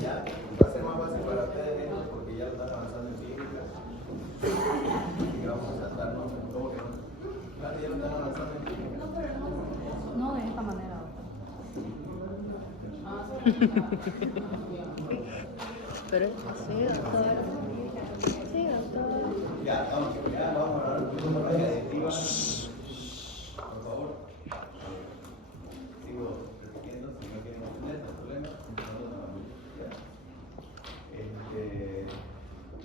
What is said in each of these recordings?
ya va a ser más fácil para ustedes esto porque ya lo están avanzando en física. Así que vamos a saltarnos, ¿cómo que no? Claro, ya lo están avanzando en física. No de esta manera. Pero sí, doctor. Sí, doctor. Ya vamos a hablar un poco de adictiva. Por favor. Sigo repitiendo, si no quieren entender, no hay problema. Ya.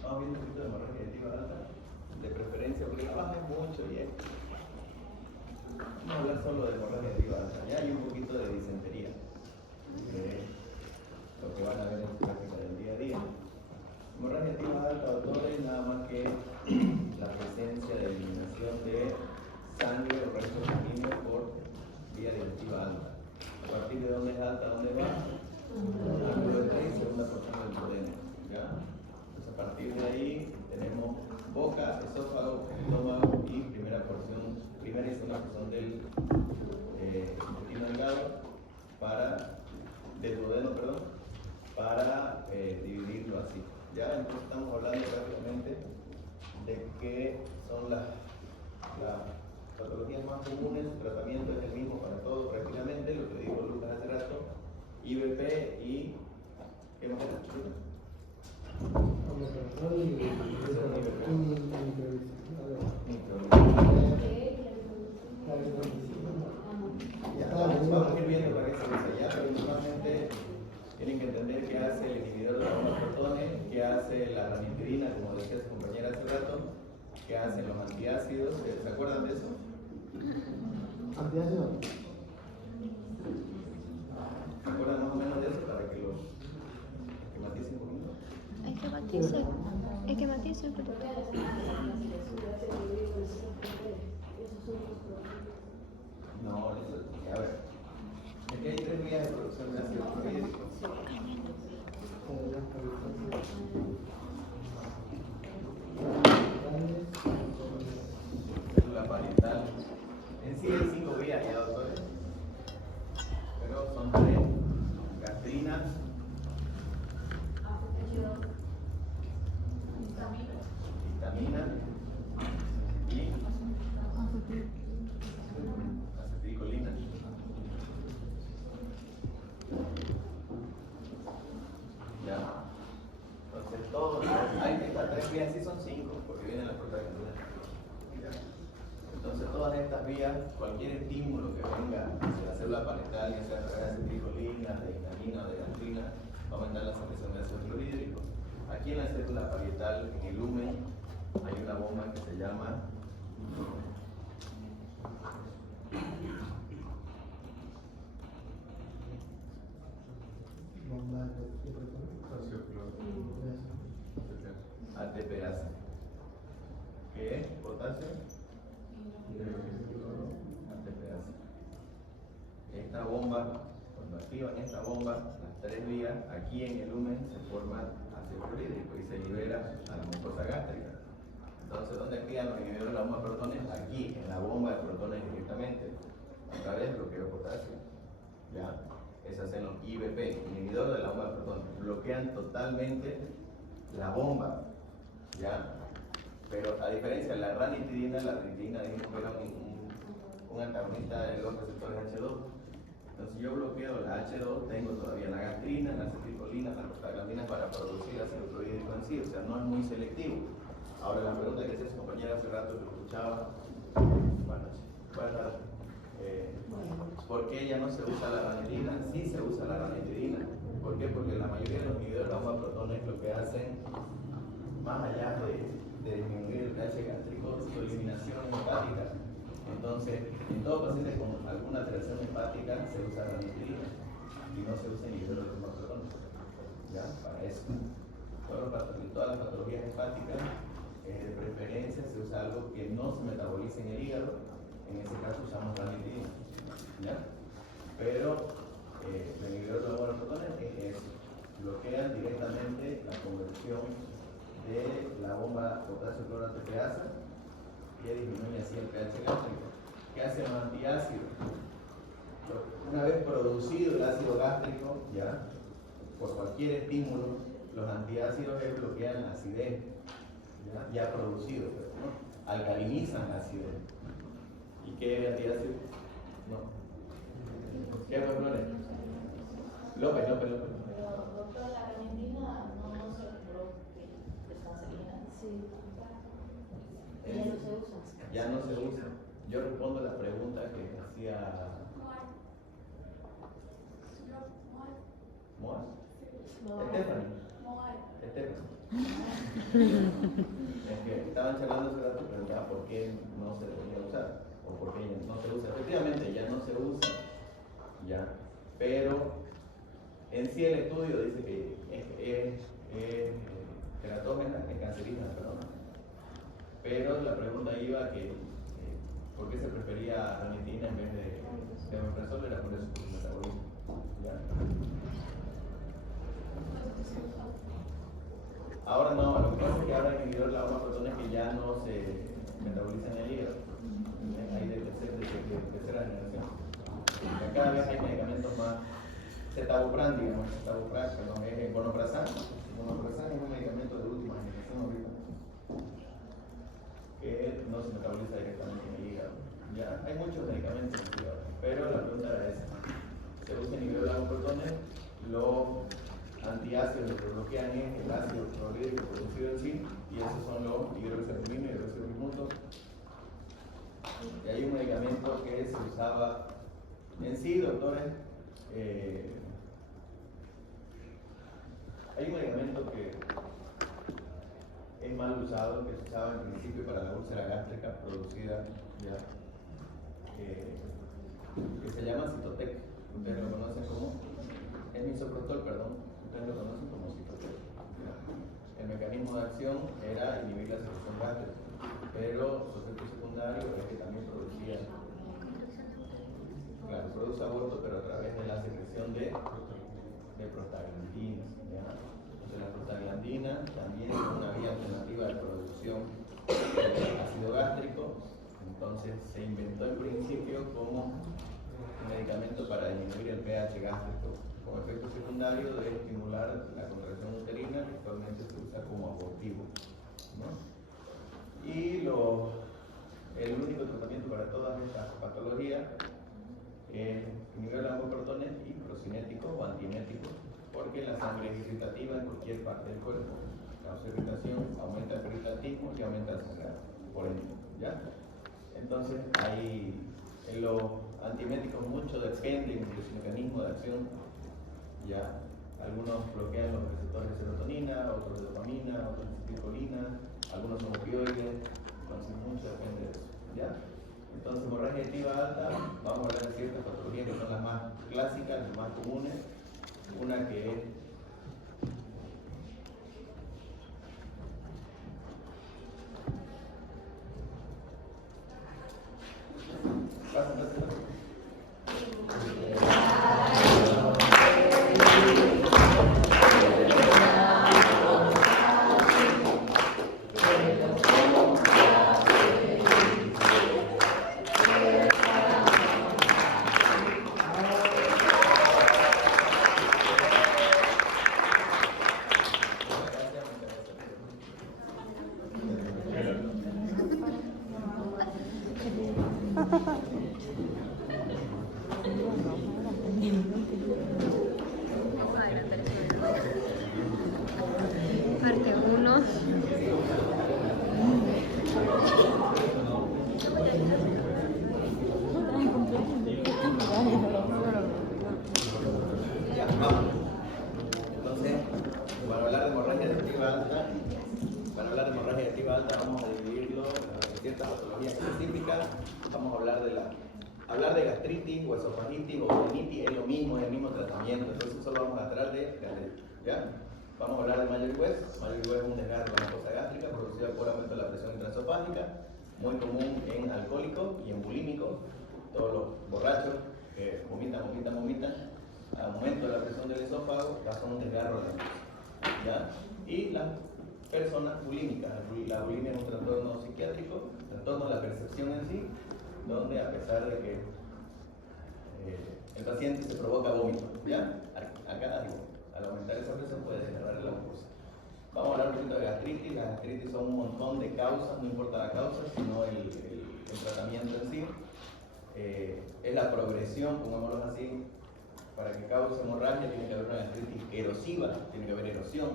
Vamos viendo un poquito de hemorragia adictiva alta. De preferencia, porque trabajan mucho y esto. Vamos a hablar solo de hemorragia adictiva alta. Ya hay un poquito de disentería. Lo que van a ver en su práctica del día a día. Hemorragia adictiva alta, doctores, nada más que la presencia de eliminación de sangre o restos sanguíneos por vía digestiva alta. ¿A partir de dónde es alta? ¿Dónde va? Ángulo de 3 y segunda porción del duodeno. ¿Ya? Entonces a partir de ahí tenemos boca, esófago, estómago y primera y segunda porción del intestino delgado del duodeno, para dividirlo así. Ya entonces estamos hablando prácticamente de que son las patologías más comunes, su tratamiento es el mismo para todos prácticamente, lo que dijo Lucas hace rato, IBP y ¿qué más era? Vamos a ir viendo para que se vea ya, pero normalmente tienen que entender qué hace el inhibidor de la bomba de protones, qué hace la ranitidina, como decía su compañera hace rato, qué hacen los antiácidos. ¿Se acuerdan de eso? ¿Antiácido? ¿Se acuerdan más o menos de eso para que lo maticen un poquito? Es que matice un poquito. No, eso, a ver. Aquí hay 3 vías de producción de ácido clorhídrico. Célula parietal. En sí hay 5 vías ya, doctores. Pero son 3. Gastrina, vitamina y acetilcolina. Ya. Entonces todos hay estas 3 vías, sí son 5, porque vienen las prostaglandinas. Entonces todas estas vías, cualquier estímulo que venga hacia la célula parietal, ya sea a través de acetilcolina, de vitamina o de gastrina, va a aumentar la secreción de ácido clorhídrico. Aquí en la célula parietal, en el lumen, hay una bomba que se llama ATPase. ¿Qué es? ¿Potasio? ATPase. Esta bomba, cuando activan esta bomba, las 3 vías, aquí en el lumen se forma ácido clorhídrico y se libera a la mucosa gástrica. Entonces, ¿dónde activan los inhibidores de la bomba de protones? Aquí, en la bomba de protones directamente, a través del bloqueo de potasio. ¿Ya? Esas hacen los IBP, inhibidor de la bomba de protones. Bloquean totalmente la bomba. ¿Ya? Pero a diferencia de la ranitidina dijimos que era un antagonista de los receptores H2. Entonces yo bloqueo la H2, tengo todavía la gastrina, la acetilcolina, la prostaglandina para producir ácido clorhídrico en sí, o sea, no es muy selectivo. Ahora la pregunta que hacía su compañera hace rato que lo escuchaba, ¿por qué ya no se usa la ranitidina? Sí se usa la ranitidina. ¿Por qué? Porque la mayoría de los inhibidores de la bomba de protones lo que hacen, más allá de disminuir el pH gástrico, su eliminación hepática. Entonces, en todo paciente con alguna alteración hepática se usa ranitidina y no se usa inhibidor de la bomba de protones. ¿Ya? Para eso. Todas las patologías hepáticas, de preferencia se usa algo que no se metabolice en el hígado. En ese caso usamos ranitidina. ¿Ya? Pero el inhibidor de la bomba de protones es bloquean directamente la conversión de la bomba potasio cloro ATPase y disminuye así el pH gástrico. ¿Qué hacen los antiácidos? Una vez producido el ácido gástrico, ya por cualquier estímulo, los antiácidos bloquean la acidez ya producido, ¿no? Alcalinizan la acidez. ¿Y qué antiácido? No. ¿Qué fue, Flores? López. Pero, doctor, la Argentina no se logró que es cancerígena. Sí. Ya no se usa. Ya no se usa. Yo respondo la pregunta que hacía Moas. Stephanie. Es que estaban charlando hace rato, preguntaba por qué no se debería usar o por qué no se usa. Efectivamente, ya no se usa, ya, pero en sí el estudio dice que es teratógena, es cancerígena, perdón. Pero la pregunta iba que ¿por qué se prefería ranitidina en vez de omeprazol? Era por eso, por el metabolismo. ¿Ya? Ahora no, lo que pasa es que ahora hay inhibidores de la protones que ya no se metabolizan en el hígado. Hay de tercera generación. Cada vez hay medicamentos más. Cetabuprán, digamos, perdón, es vonoprazán. Vonoprazán es un medicamento de última generación ahorita que no se metaboliza directamente en el hígado. Ya, hay muchos medicamentos en el hígado, pero la pregunta era esa. Se usa inhibidor de la protones, los antiácidos lo que bloquean es el ácido clorhídrico producido en sí, y esos son los hidroxapamina y hidroxapamina. Y hay un medicamento que se usaba en sí, doctores. Hay un medicamento que es mal usado, que se usaba en principio para la úlcera gástrica producida ya, que se llama Cytotec. Ustedes lo conocen como, es misoprostol, perdón, ustedes lo conocen como Cytotec. El mecanismo de acción era inhibir la secreción gástrica, pero su efecto secundario es que también producía, claro, produce aborto, pero a través de la secreción de prostaglandinas. Entonces la prostaglandina también es una vía alternativa de producción de ácido gástrico. Entonces se inventó en principio como un medicamento para disminuir el pH gástrico, con efecto secundario de estimular la contracción uterina, que actualmente se usa como abortivo, ¿no? Y el único tratamiento para todas estas patologías es inhibidor de ambos protones y procinéticos o antieméticos, porque la sangre es irritativa en cualquier parte del cuerpo, causa irritación, aumenta el irritasmo y aumenta el sangrado, por ende, ¿ya? Entonces, los antieméticos mucho dependen de su mecanismo de acción, ¿ya? Algunos bloquean los receptores de serotonina, otros de dopamina, otros de acetilcolina, algunos son opioides, entonces mucho depende de eso, ¿ya? Entonces, hemorragia digestiva alta, vamos a hablar de ciertas patologías que son las más clásicas, las más comunes. Una que es Parte 1. ya, vamos. Entonces, para hablar de hemorragia digestiva alta, vamos a dividirlo en ciertas patologías específicas. Vamos a hablar de gastritis o esofagitis o rinitis, es lo mismo, es el mismo tratamiento, entonces solo vamos a tratar de gastritis, ¿ya? Vamos a hablar de Maillard West. Maillard West es un desgarro de la fosa gástrica producida por aumento de la presión intraesofágica, muy común en alcohólicos y en bulímicos. Todos los borrachos que vomitan, aumento de la presión del esófago, causa un desgarro de la fosa, ¿ya? Y las personas bulímicas, la bulimia es un trastorno psiquiátrico, trastorno de la percepción en sí, donde a pesar de que el paciente se provoca vómito, ¿ya? Acá Al aumentar esa presión puede generar la mucosa. Vamos a hablar un poquito de gastritis. Las gastritis son un montón de causas, no importa la causa, sino el tratamiento en sí. Es la progresión, pongámoslo así, para que cause hemorragia tiene que haber una gastritis erosiva, tiene que haber erosión,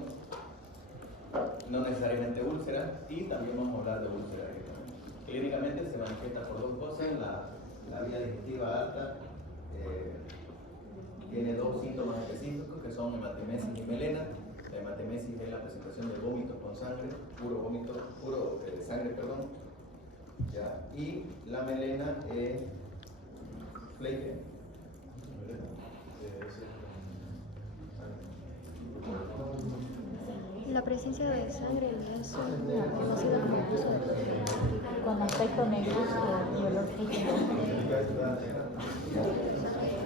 no necesariamente úlcera, y también vamos a hablar de úlcera directamente. Clínicamente se manifiesta por dos cosas. La vía digestiva alta tiene dos síntomas específicos que son hematemesis y melena. La hematemesis es la presentación de vómitos con sangre, puro vómito, sangre, perdón. ¿Ya? Y la melena es fleque. La presencia de sangre en eso no se da mucho. Con aspecto negruzco y olor frígido.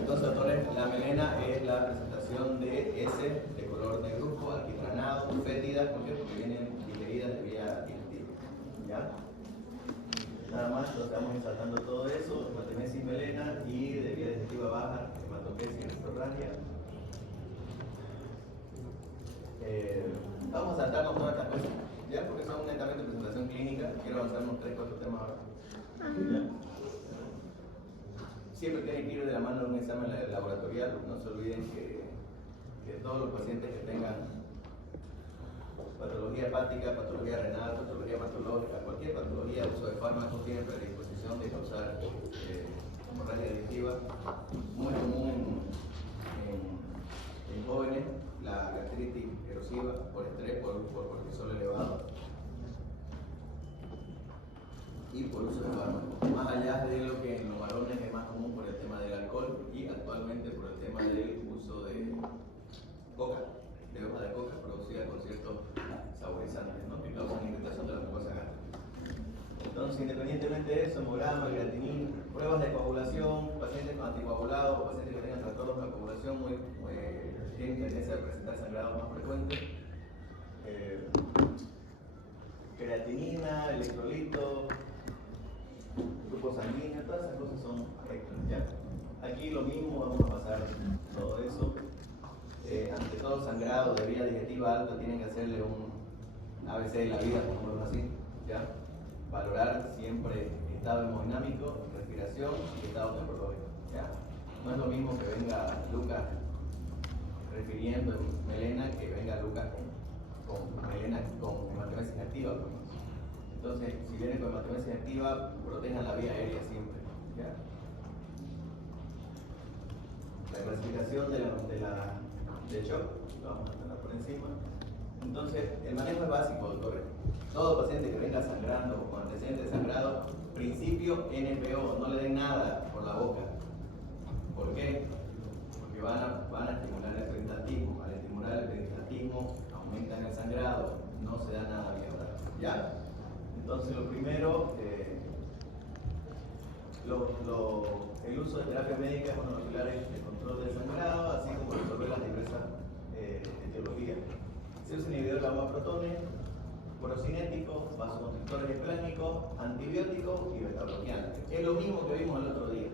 Entonces, doctores, la melena es la presentación de heces de color negruzco, alquitranado, fétidas, ¿por qué? Porque vienen digeridas de vía digestiva. ¿Ya? Nada más, entonces vamos insertando todo eso, hematemesis, melena y de vía digestiva baja, hematopesia y hemorragia. Vamos a saltarnos todas estas cosas, ¿ya? Porque son netamente presentación clínica. Quiero avanzar unos 3-4 temas ahora. ¿Ya? Siempre tiene que ir de la mano de un examen laboratorial. No se olviden que todos los pacientes que tengan patología hepática, patología renal, patología hematológica, cualquier patología, uso de fármacos tiene predisposición de causar hemorragia digestiva. Muy común en jóvenes, la gastritis erosiva por estrés, por cortisol elevado y por uso de fármacos. Más allá de lo que en los varones es más común por el tema del alcohol y actualmente por el tema del uso de coca, de hoja de coca producida con ciertos saborizantes, ¿no? Que causan irritación de la mucosa gástrica. Entonces, independientemente de eso, hemograma, creatinina, pruebas de coagulación, pacientes con anticoagulados, pacientes que tengan trastornos de coagulación tienen tendencia a presentar sangrado más frecuente. Creatinina, electrolitos, grupo sanguíneo, todas esas cosas son extras, ¿ya? Aquí lo mismo, vamos a pasar todo eso. Ante todo sangrado de vía digestiva alta tienen que hacerle un ABC de la vida, como así, ¿ya? Valorar siempre estado hemodinámico, respiración y estado temporológico, ¿ya? No es lo mismo que venga Lucas refiriendo en melena que venga Lucas con melena con hematemesis activa, por ejemplo. Entonces, si viene con hematemesis activa, protejan la vía aérea siempre, ¿ya? La clasificación del shock, lo vamos a tener por encima. Entonces, el manejo es básico, doctores. Todo paciente que venga sangrando o con antecedentes de sangrado, principio NPO, no le den nada por la boca. ¿Por qué? Porque van a estimular el peristaltismo. Al estimular el peristaltismo, aumentan el sangrado, no se da nada vía oral, ¿ya? Entonces, lo primero, el uso de terapia médica con los pilares de control del sangrado, así como resolver las diversas etiologías. Se usa inhibidor de gamma-protones, procinéticos, vasoconstrictores esplánicos, antibióticos y beta-bloqueantes. Es lo mismo que vimos el otro día,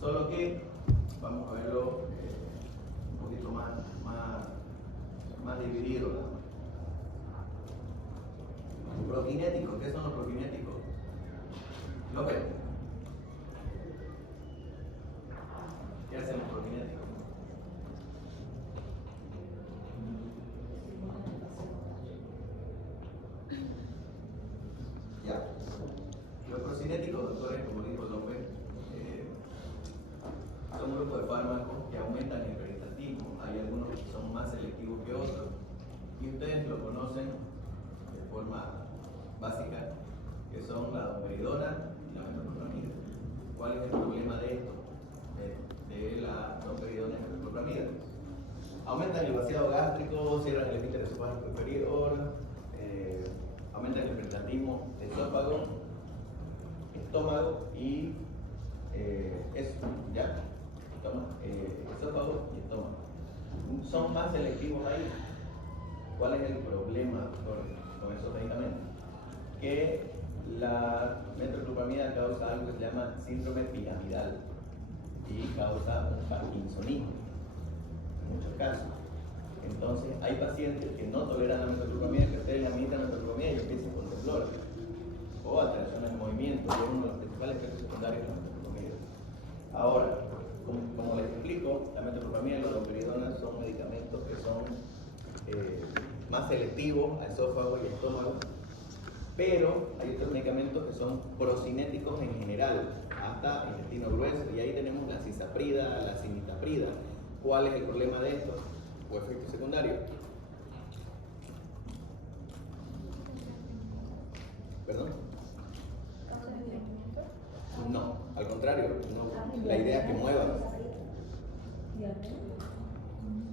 solo que vamos a verlo un poquito más dividido. Prokinéticos, ¿qué son los prokinéticos? Los vemos. ¿Qué hacen los prokinéticos? Ya. Los procinéticos, doctores, como dijo López, son un grupo de fármacos que aumentan el peristaltismo. Hay algunos que son más selectivos que otros. Y ustedes lo conocen de forma básica, que son la domperidona y la metoclopramida. ¿Cuál es el problema de esto? De la domperidona y la metoclopramida. Aumentan el vaciado gástrico, cierran el esfínter esofágico inferior, aumentan el peristaltismo estómago y eso, ¿ya? Esófago y estómago. Son más selectivos ahí. ¿Cuál es el problema, doctor, con esos medicamentos? Que la metoclopramida causa algo que se llama síndrome piramidal y causa un parkinsonismo en muchos casos. Entonces, hay pacientes que no toleran la metoclopramida, que ustedes le administran metoclopramida y empiezan con temblor o alteraciones de movimiento, y es uno de los principales efectos secundarios de la metoclopramida. Ahora, como les explico, la metoclopramida y la domperidona son medicamentos que son más selectivos a esófago y estómago, pero hay otros medicamentos que son procinéticos en general, hasta intestino grueso, y ahí tenemos la cisaprida, la cimetaprid. ¿Cuál es el problema de esto? ¿O efecto secundario? ¿Perdón? No, al contrario, no. La idea es que muevan.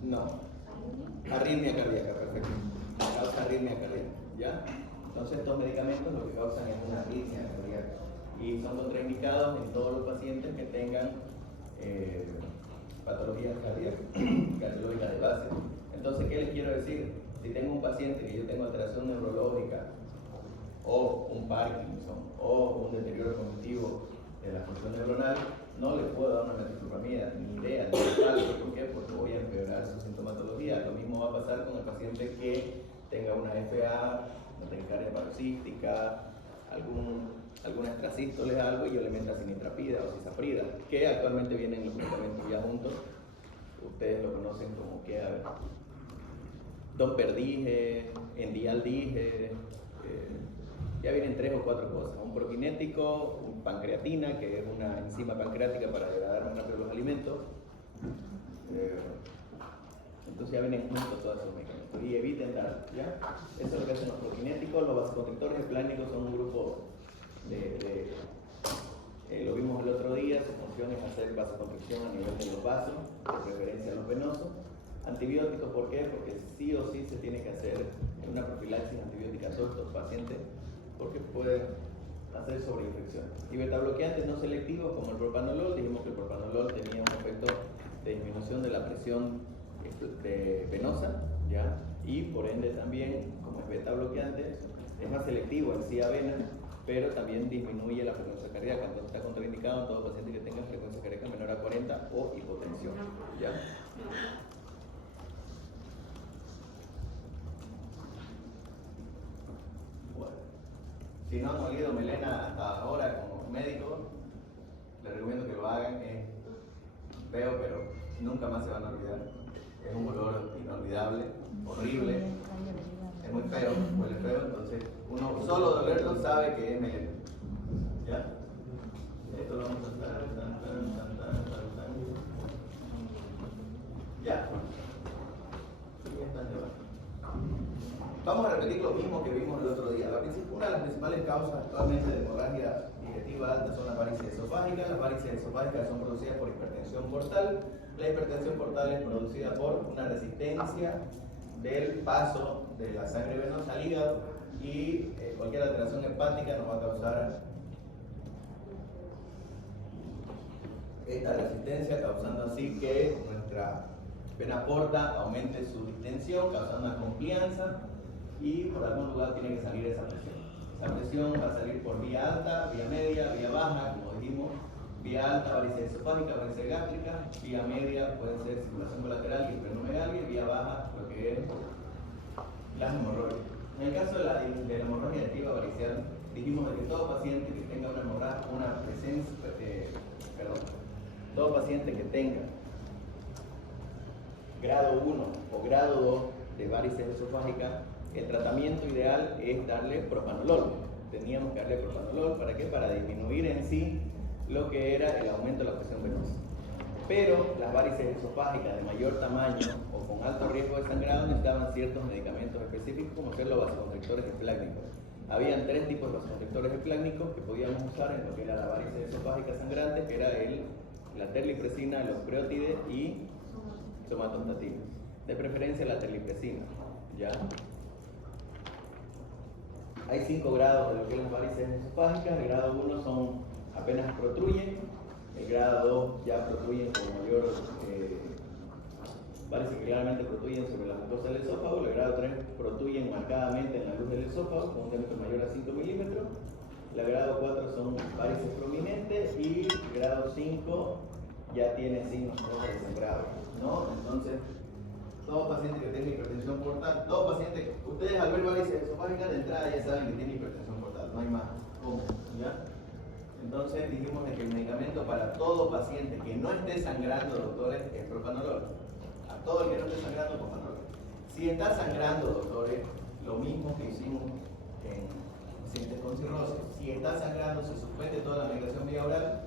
No. Arritmia cardíaca, perfecto. Causa arritmia cardíaca, ¿ya? Entonces estos medicamentos lo que causan es una arritmia cardíaca y son contraindicados en todos los pacientes que tengan patologías cardiológicas de base. Entonces, ¿qué les quiero decir? Si tengo un paciente que yo tengo alteración neurológica o un Parkinson o un deterioro cognitivo de la función neuronal, no le puedo dar una metoclopramida, ni idea, ni algo. ¿Por qué? Porque voy a empeorar su sintomatología. Lo mismo va a pasar con el paciente que tenga una FA, una taquicardia paroxística, alguna extrasístole, algo, y yo le meta sinitrapida o cisaprida, que actualmente vienen los medicamentos ya juntos. Ustedes lo conocen como que domperdige, endialdige, ya vienen 3 o 4 cosas: un prokinético, un pancreatina, que es una enzima pancreática para degradar más rápido los alimentos. Entonces ya vienen juntos todos esos medicamentos y eviten dar, ¿ya? Eso es lo que hacen los prokinéticos. Los vasoconstrictores esplánicos son un grupo lo vimos el otro día, su función es hacer vasoconstricción a nivel de los vasos, de preferencia los venosos. Antibióticos, ¿por qué? Porque sí o sí se tiene que hacer una profilaxis antibiótica a todos estos pacientes, porque pueden hacer sobreinfección. Y betabloqueantes no selectivos como el propanolol. Dijimos que el propanolol tenía un efecto de disminución de la presión venosa, ¿ya? Y por ende también, como es betabloqueante, es más selectivo en sí a vena, pero también disminuye la frecuencia cardíaca. Entonces está contraindicado en todo paciente que tenga frecuencia cardíaca menor a 40 o hipotensión, ¿ya? Bueno, si no han olido melena hasta ahora como médico, les recomiendo que lo hagan. Es feo, pero nunca más se van a olvidar. Es un olor inolvidable, horrible, es muy feo, huele feo, entonces uno solo de olerlo sabe que es melena. ¿Ya? Esto lo vamos a estar. Ya. Y están llevando. Vamos a repetir lo mismo que vimos el otro día. Una de las principales causas actualmente de hemorragia digestiva alta son las varices esofágicas. Las varices esofágicas son producidas por hipertensión portal. La hipertensión portal es producida por una resistencia del paso de la sangre venosa al hígado, y cualquier alteración hepática nos va a causar esta resistencia, causando así que nuestra vena porta aumente su distensión, causando una confianza, y por algún lugar tiene que salir esa presión. Esa presión va a salir por vía alta, vía media, vía baja, como dijimos. Vía alta, varices esofágicas, varices gástricas. Vía media puede ser circulación colateral y esplenomegalia. Y vía baja, lo que es las hemorroides. En el caso de la hemorragia digestiva varicial, dijimos que todo paciente que tenga todo paciente que tenga grado 1 o grado 2 de varices esofágicas, el tratamiento ideal es darle propanolol. Teníamos que darle propanolol, ¿para qué? Para disminuir en sí lo que era el aumento de la presión venosa. Pero las varices esofágicas de mayor tamaño o con alto riesgo de sangrado necesitaban ciertos medicamentos específicos, como ser los vasoconstrictores esplácnicos. Habían 3 tipos de vasoconstrictores esplácnicos que podíamos usar en lo que era la varices esofágica sangrante, que era la terlipresina, el ocreotide y somatostatina. De preferencia la terlipresina, ¿ya? Hay 5 grados de lo que es las varices esofágicas. El grado 1 son apenas protruyen, el grado 2 ya protruyen con mayor, varices que claramente protruyen sobre la mucosa del esófago. El grado 3 protruyen marcadamente en la luz del esófago con un diámetro mayor a 5 milímetros. El grado 4 son varices prominentes, y el grado 5 ya tiene signos de sangrado, ¿no? Entonces, todo paciente que tenga hipertensión portal, todo paciente, ustedes al ver varices esofágicas de entrada ya saben que tiene hipertensión portal, no hay más. ¿Cómo? ¿Ya? Entonces dijimos que el medicamento para todo paciente que no esté sangrando, doctores, es propanolol. A todo el que no esté sangrando, propanolol. Si está sangrando, doctores, lo mismo que hicimos en pacientes con cirrosis. Si está sangrando, se suspende toda la medicación vía oral,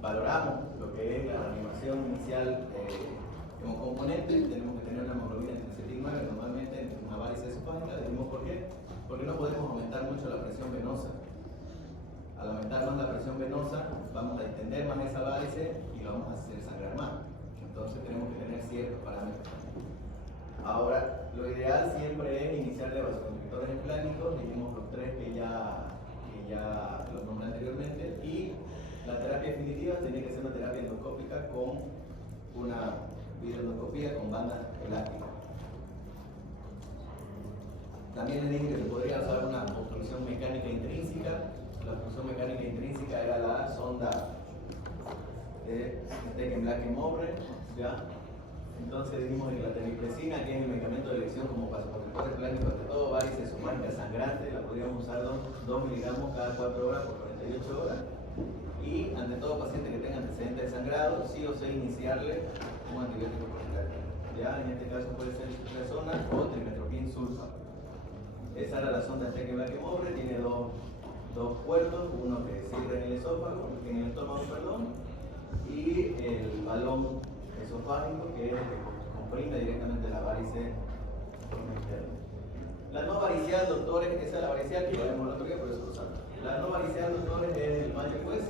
valoramos lo que es la reanimación inicial como componente, tenemos que tener una hemoglobina entre 7 y 9, normalmente en una varices esofágica. Decimos por qué, porque no podemos aumentar mucho la presión venosa. Al aumentar más la presión venosa, vamos a extender más esa varice y lo vamos a hacer sangrar más. Entonces tenemos que tener ciertos parámetros. Ahora, lo ideal siempre es iniciarle vasoconstrictores esplánicos, dijimos los 3 que ya los nombré anteriormente, y la terapia definitiva tiene que ser una terapia endoscópica con una videoendoscopía con banda elástica. También les dije que se podría usar una obstrucción mecánica intrínseca. La obstrucción mecánica intrínseca era la sonda de Steckenblack-Mobre, ¿ya? Entonces dijimos que la terlipresina, que es el medicamento de elección como vasoconstrictor esplánico ante todo, varices esofágica sangrante, la podríamos usar 2 miligramos cada 4 horas por 48 horas. Y ante todo paciente que tenga antecedentes de sangrado, sí o sí iniciarle un antibiótico profiláctico. Ya en este caso puede ser Resona o trimetoprim sulfa. Esa era la sonda Steckenblack-Mobre, tiene dos puertos, uno que cierra en el esófago, en el estómago, perdón, y el balón esofágico, que es el que comprime directamente la varice interna. La no varicial, doctores, esa es la varicial que ya vemos el otro día, por eso lo salto. La no varicial, doctores, es el Major West.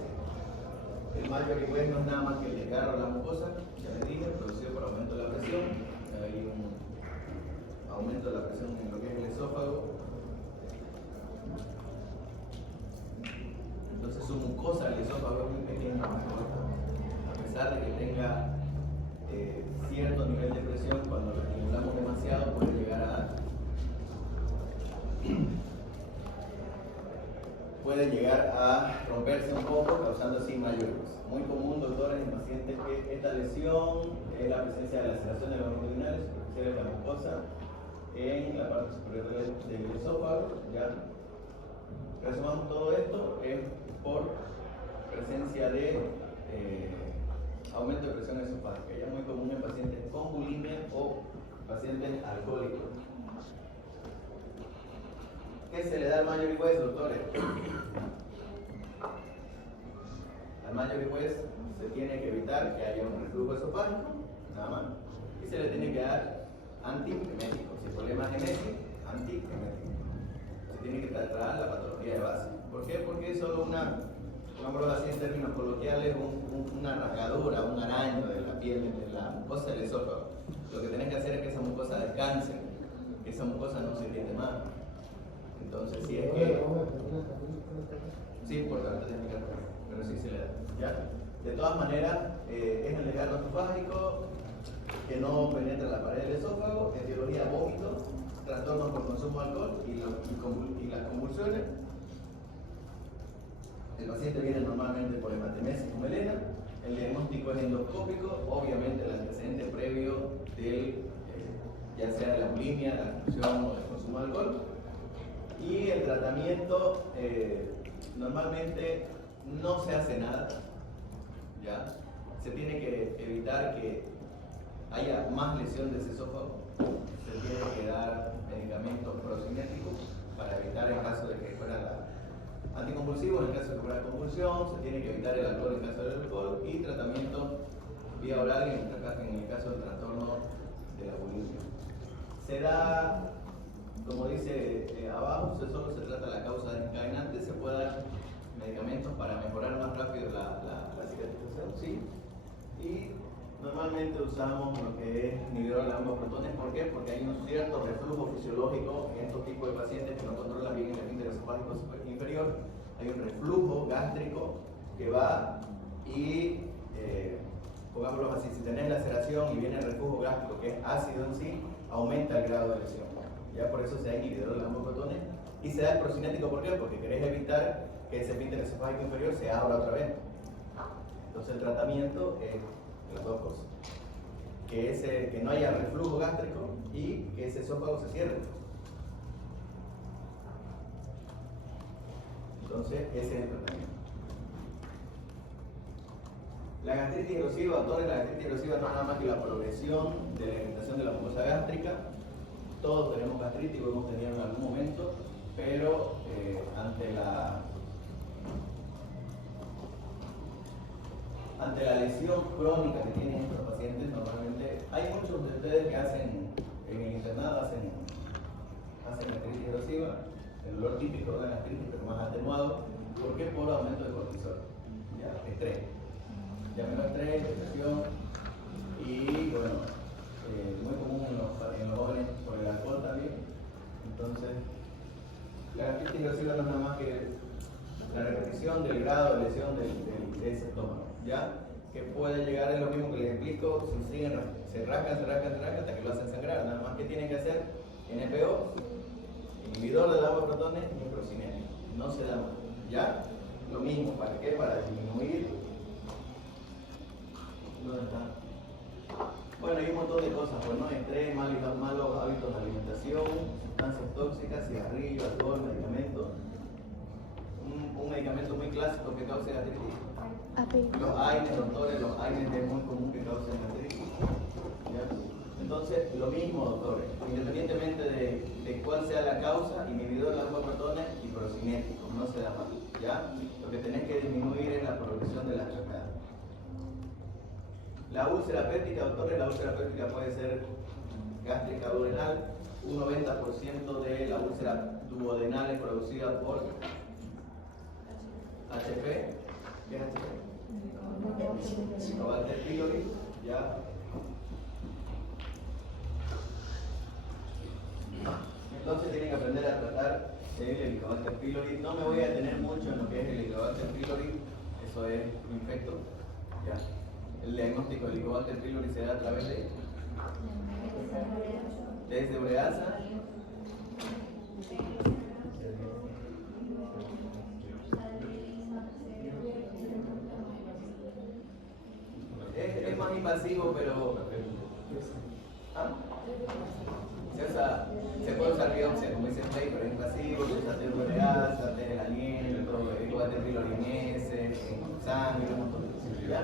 El Major West no es nada más que el desgarro de la mucosa, ya les dije, producido por aumento de la presión. Hay un aumento de la presión en lo que es el esófago. Entonces su mucosa del esófago es muy pequeña, a pesar de que tenga cierto nivel de presión, cuando lo estimulamos demasiado puede llegar a romperse un poco, causando así mayores. Muy común, doctores, en pacientes que esta lesión es la presencia de laceración de los longitudinales superficiales de la mucosa en la parte superior del esófago. ¿Ya? Resumamos todo esto, es por presencia de aumento de presión esofágica, ya muy común en pacientes con bulimia o pacientes alcohólicos. ¿Qué se le da al Major West, doctores? Al Major West se tiene que evitar que haya un reflujo esofágico, nada más, y se le tiene que dar antiemético. Si el problema es genético, antiemético. Se tiene que tratar la patología de base. ¿Por qué? Porque es solo digámoslo así en términos coloquiales, una rasgadura, un araño de la piel, de la mucosa del esófago. Lo que tenés que hacer es que esa mucosa descanse, que esa mucosa no se irrite más. Entonces, si es que... Sí, importante explicar, pero sí se le da. ¿Ya? De todas maneras, es el desgarro esofágico que no penetra la pared del esófago, etiología vómito, trastornos por consumo de alcohol y las convulsiones. El paciente viene normalmente por hematemesis o melena. El diagnóstico es endoscópico, obviamente el antecedente previo del, ya sea de la bulimia, la confusión o del consumo de alcohol. Y el tratamiento normalmente no se hace nada, ¿ya? Se tiene que evitar que haya más lesión de ese esófago. Se tiene que dar medicamentos procinéticos para evitar en caso de que fuera anticonvulsivos en el caso de que fuera convulsión. Se tiene que evitar el alcohol en caso del alcohol y tratamiento vía oral en el caso del trastorno de la bulimia. Se da, como dice abajo, solo se trata la causa desencadenante. Se puede dar medicamentos para mejorar más rápido la cicatrización, ¿sí? Y normalmente usamos lo que es inhibidor de ambos protones. ¿Por qué? Porque hay un cierto reflujo fisiológico en estos tipos de pacientes que no controlan bien el esfínter esofágico inferior. Hay un reflujo gástrico que va y, pongámoslo así, si tenés laceración y viene el reflujo gástrico, que es ácido en sí, aumenta el grado de lesión. Ya por eso se da inhibidor de ambos protones. Y se da el procinético, ¿por qué? Porque querés evitar que ese esfínter esofágico inferior se abra otra vez. Entonces el tratamiento es las dos cosas. que no haya reflujo gástrico y que ese esófago se cierre. Entonces, ese es el tratamiento. La gastritis erosiva, doctores, la gastritis erosiva no es nada más que la progresión de la irritación de la mucosa gástrica. Todos tenemos gastritis, lo hemos tenido en algún momento, pero ante la lesión crónica que tienen estos pacientes, normalmente hay muchos de ustedes que hacen en el internado, hacen gastritis erosiva, el dolor típico de la gastritis, pero más atenuado. ¿Por qué? Por aumento de cortisol, ¿ya? Estrés. Ya menos estrés, depresión y bueno, muy común en los jóvenes por el alcohol también. Entonces, la gastritis erosiva no es nada más que la repetición del grado de lesión de ese estómago, ¿ya? Que puede llegar, es lo mismo que les explico, si siguen, se rascan hasta que lo hacen sangrar. Nada más que tienen que hacer NPO, inhibidor de lava de protones y procinético. No se da más, ¿ya? Lo mismo, ¿para qué? Para disminuir. ¿Dónde está? Bueno, hay un montón de cosas, pues, ¿no? Estrés, malos hábitos de alimentación, sustancias tóxicas, cigarrillo, alcohol, medicamentos. Un medicamento muy clásico que causa gastritis. Los AINES, doctores, los AINES es muy común que causen gastritis. ¿Ya? Entonces, lo mismo, doctores, independientemente de cuál sea la causa, inhibidor de alfa protones y procinético, no se da mal, ¿ya? Lo que tenés que disminuir es la progresión de la enfermedad. La úlcera péptica, doctores, la úlcera péptica puede ser gástrica duodenal. Un 90% de la úlcera duodenal es producida por HP. ¿Qué es HP? Helicobacter pylori, ¿ya? Entonces tienen que aprender a tratar el Helicobacter pylori. No me voy a detener mucho en lo que es el Helicobacter pylori, eso es un infecto, ¿ya? El diagnóstico del Helicobacter pylori se da a través de desde ureasa, es más invasivo, pero se puede usar biopsia, como dice Play, pero es invasivo, se usa test de ureasa, test del aliento, el Helicobacter pylori en heces, en sangre, un montón de cosas, ¿ya?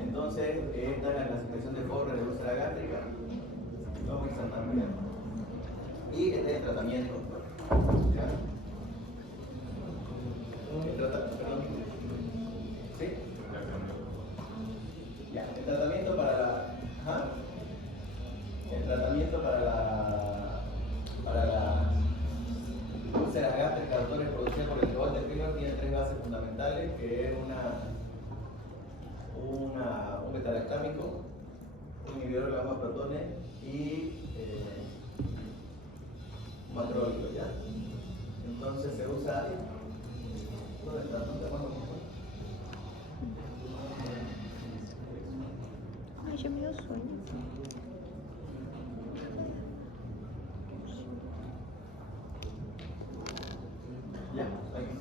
Entonces, esta es la clasificación de Forrer de úlcera gástrica. Vamos a examinar bien. Y este es el tratamiento. ¿Ya? Perdón. ¿Sí? Ya, el tratamiento para la. ¿Ah? El tratamiento para la úlcera gástrica, doctores, producida por el Helicobacter pylori, tiene tres bases fundamentales, que es un beta-lactámico, un inhibidor de gamma protones y un macróleo, ¿ya? Entonces se usa. ¿Dónde está? ¿Dónde está? Ay, yo me dio sueño. Ya, aquí.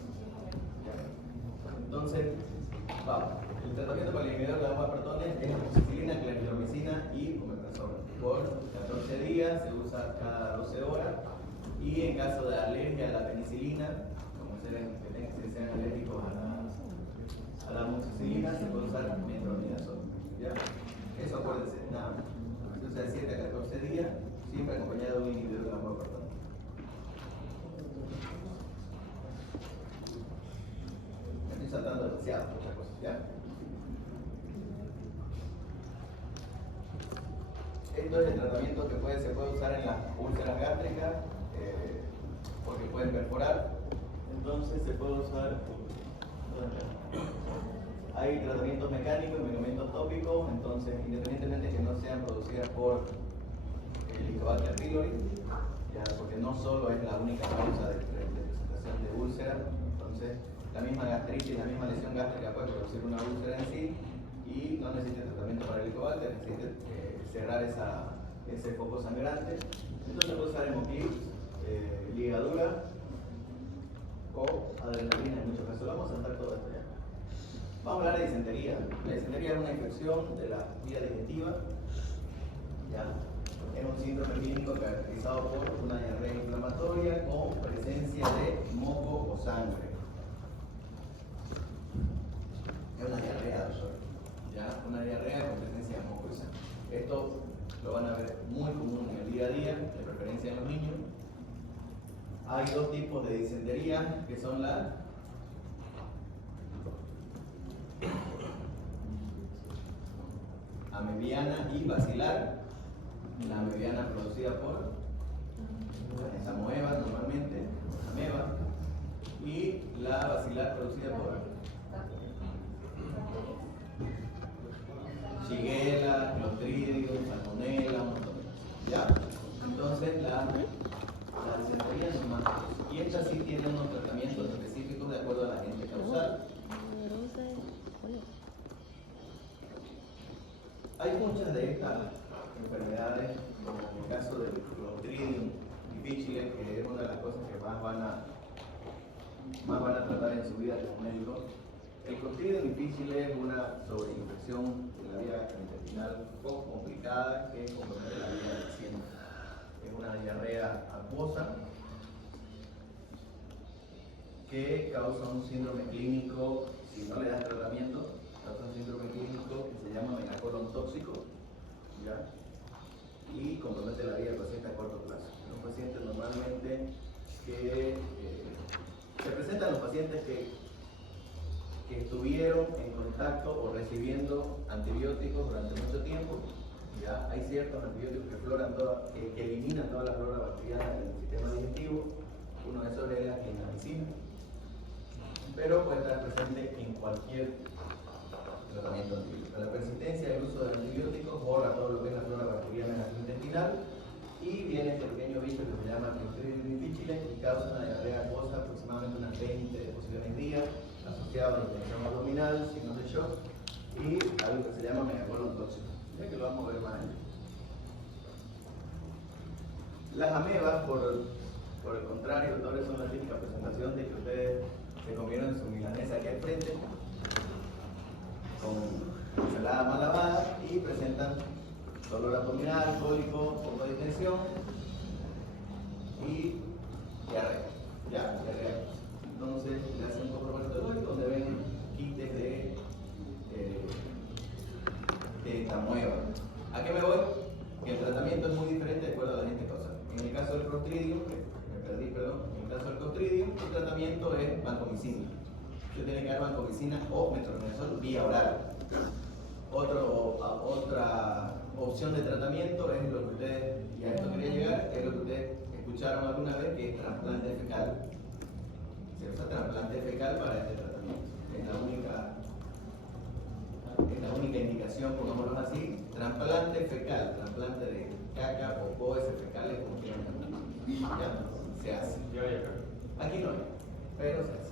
Ya. Entonces, vamos. El tratamiento para el inhibidor de gamma protones es amoxicilina, claritromicina y omeprazol. Por 14 días, se usa cada 12 horas. Y en caso de alergia a la penicilina, como que sean alérgicos a la amoxicilina, se puede usar metronidazol. ¿Ya? Eso acuérdense, nada más. Se usa de 7 a 14 días, siempre acompañado de un inhibidor de gamma protones. Me estoy saltando demasiado, muchas cosas, ¿ya? Esto es el tratamiento que se puede usar en las úlceras gástricas, porque pueden perforar. Entonces se puede usar. Hay tratamientos mecánicos y medicamentos tópicos, entonces independientemente que no sean producidas por el Helicobacter pylori, ya, porque no solo es la única causa de presentación de úlcera, entonces la misma gastritis, la misma lesión gástrica puede producir una úlcera en sí y no necesita tratamiento para el Helicobacter, necesita cerrar ese foco sangrante. Entonces puede usar hemoquil, ligadura o adrenalina en muchos casos. Vamos a saltar todo esto ya. Vamos a hablar de disentería. La disentería es una infección de la vía digestiva ¿Ya? Es un síndrome clínico caracterizado por una diarrea inflamatoria con presencia de moco o sangre. Es una diarrea, doctor. ¿Ya? Una diarrea con presencia de moco y sangre. Esto lo van a ver muy común en el día a día, de preferencia en los niños. Hay dos tipos de disentería, que son la amebiana y bacilar. La amebiana producida por las amoebas normalmente, ameba, y la bacilar producida por Shigella, Clostridium, Salmonella, un montón de cosas. ¿Ya? Entonces la disentería normal. Y estas sí tienen unos tratamientos específicos de acuerdo a la agente causal. Hay muchas de estas enfermedades, como en el caso del Clostridium difficile, que es una de las cosas que más van a tratar en su vida como médicos. El Clostridium difficile es una sobreinfección de la vía intestinal poco complicada que compromete la vida del paciente. Es una diarrea acuosa que causa un síndrome clínico, si no le das tratamiento, causa un síndrome clínico que se llama megacolon tóxico, ¿ya? Y compromete la vida del paciente a corto plazo. Es un paciente normalmente que se presentan los pacientes que estuvieron en contacto o recibiendo antibióticos durante mucho tiempo. ¿Ya? Hay ciertos antibióticos que eliminan toda la flora bacteriana del sistema digestivo. Uno de esos es la clindamicina, pero puede estar presente en cualquier tratamiento antibiótico. La persistencia del uso de antibióticos borra todo lo que es la flora bacteriana intestinal y viene este pequeño bicho que se llama Clostridium difficile y causa una diarrea acuosa, aproximadamente unas 20 deposiciones día, asociado a la infección abdominal, signos de shock y algo que se llama megacolon tóxico. Ya que lo vamos a ver más allá. Las amebas, por el contrario, doctores, son la típica presentación de que ustedes se comieron su milanesa aquí al frente con ensalada mal lavada y presentan dolor abdominal, cólico, poco de distensión y diarrea. Ya, diarrea. Entonces le hacen un comprobatorio donde ven quites de esta mueva. ¿A qué me voy? Que el tratamiento es muy diferente de acuerdo a la gente causal. En el caso del Clostridium, en el caso del Clostridium, el tratamiento es vancomicina. Usted tiene que dar vancomicina o metronidazol vía oral. Otra opción de tratamiento es lo que ustedes, y a esto quería llegar, es lo que ustedes escucharon alguna vez, que es trasplante fecal. Se usa trasplante fecal para este tratamiento. Es la única indicación, pongámoslo así, trasplante fecal, trasplante de caca o coes fecales, como quieran llamar. Ya, se hace. Aquí no hay, pero se hace.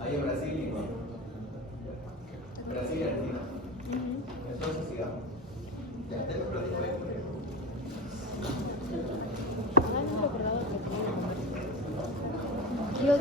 Hay en Brasil y no. Brasil y Argentina. Entonces sigamos. Ya, tengo que platicar esto. Dios,